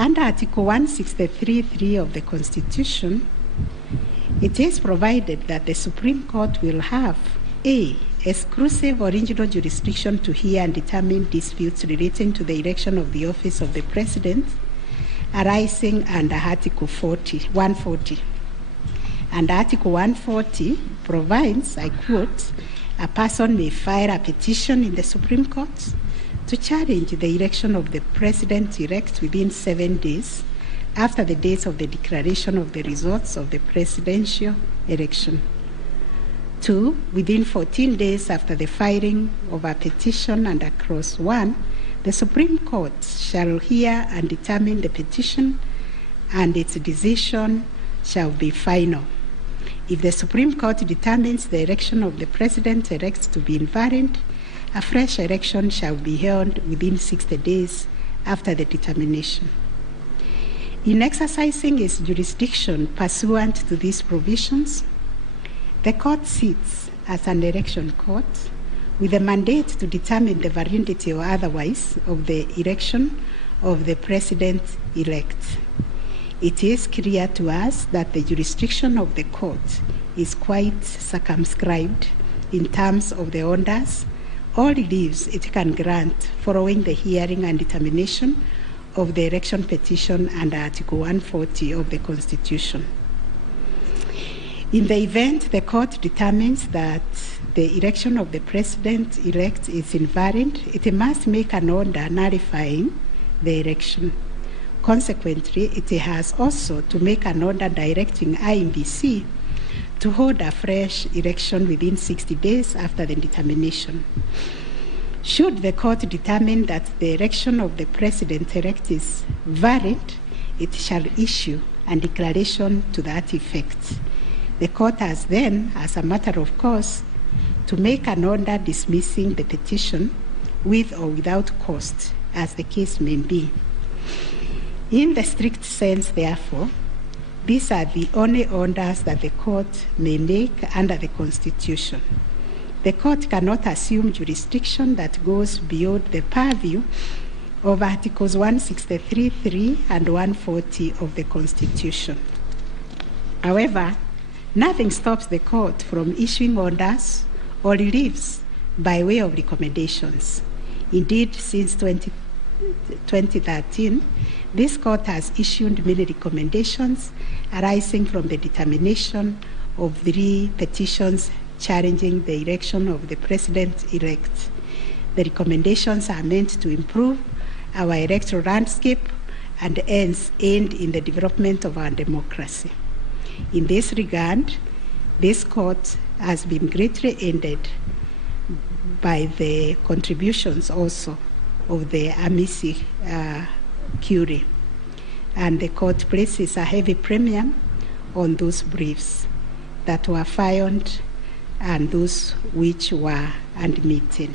Under Article 163(3) of the Constitution, it is provided that the Supreme Court will have A, exclusive original jurisdiction to hear and determine disputes relating to the election of the office of the President arising under Article 140. And Article 140 provides, I quote, a person may file a petition in the Supreme Court to challenge the election of the President-elect within 7 days after the date of the declaration of the results of the presidential election. 2, within 14 days after the filing of a petition under Clause 1, the Supreme Court shall hear and determine the petition, and its decision shall be final. If the Supreme Court determines the election of the President-elect to be invalid, a fresh election shall be held within 60 days after the determination. In exercising its jurisdiction pursuant to these provisions, the court sits as an election court with a mandate to determine the validity or otherwise of the election of the President-elect. It is clear to us that the jurisdiction of the court is quite circumscribed in terms of the orders or reliefs it can grant following the hearing and determination of the election petition under Article 140 of the Constitution. In the event the court determines that the election of the President-elect is invalid, it must make an order nullifying the election. Consequently, it has also to make an order directing IEBC to hold a fresh election within 60 days after the determination. Should the court determine that the election of the President-elect is valid, it shall issue a declaration to that effect. The court has then, as a matter of course, to make an order dismissing the petition with or without cost, as the case may be. In the strict sense, therefore, these are the only orders that the court may make under the Constitution. The court cannot assume jurisdiction that goes beyond the purview of Articles 163(3) and 140 of the Constitution. However, nothing stops the court from issuing orders or reliefs by way of recommendations. Indeed, since 2013, this court has issued many recommendations arising from the determination of 3 petitions challenging the election of the President-elect. The recommendations are meant to improve our electoral landscape and hence aid in the development of our democracy. In this regard, this court has been greatly aided by the contributions also of the amici curiae, and the court places a heavy premium on those briefs that were filed and those which were admitted.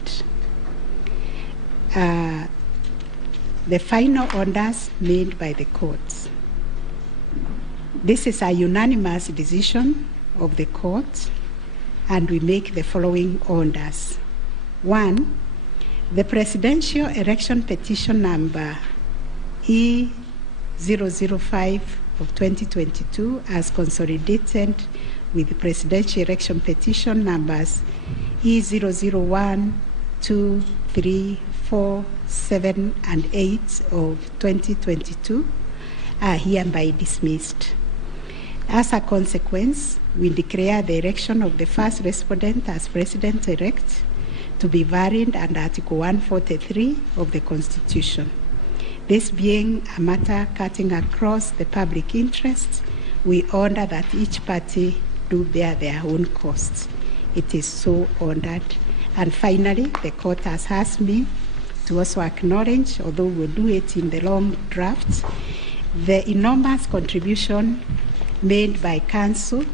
The final orders made by the courts. This is a unanimous decision of the court, and we make the following orders. 1, the presidential election petition number E005 of 2022 as consolidated with the presidential election petition numbers E001, 2, 3, 4, 7, and 8 of 2022 are hereby dismissed. As a consequence, we declare the election of the first respondent as President-elect to be valid under Article 143 of the Constitution. This being a matter cutting across the public interest, we order that each party do bear their own costs. It is so ordered. And finally, the court has asked me to also acknowledge, although we'll do it in the long draft, the enormous contribution made by counsel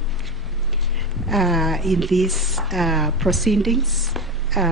in these proceedings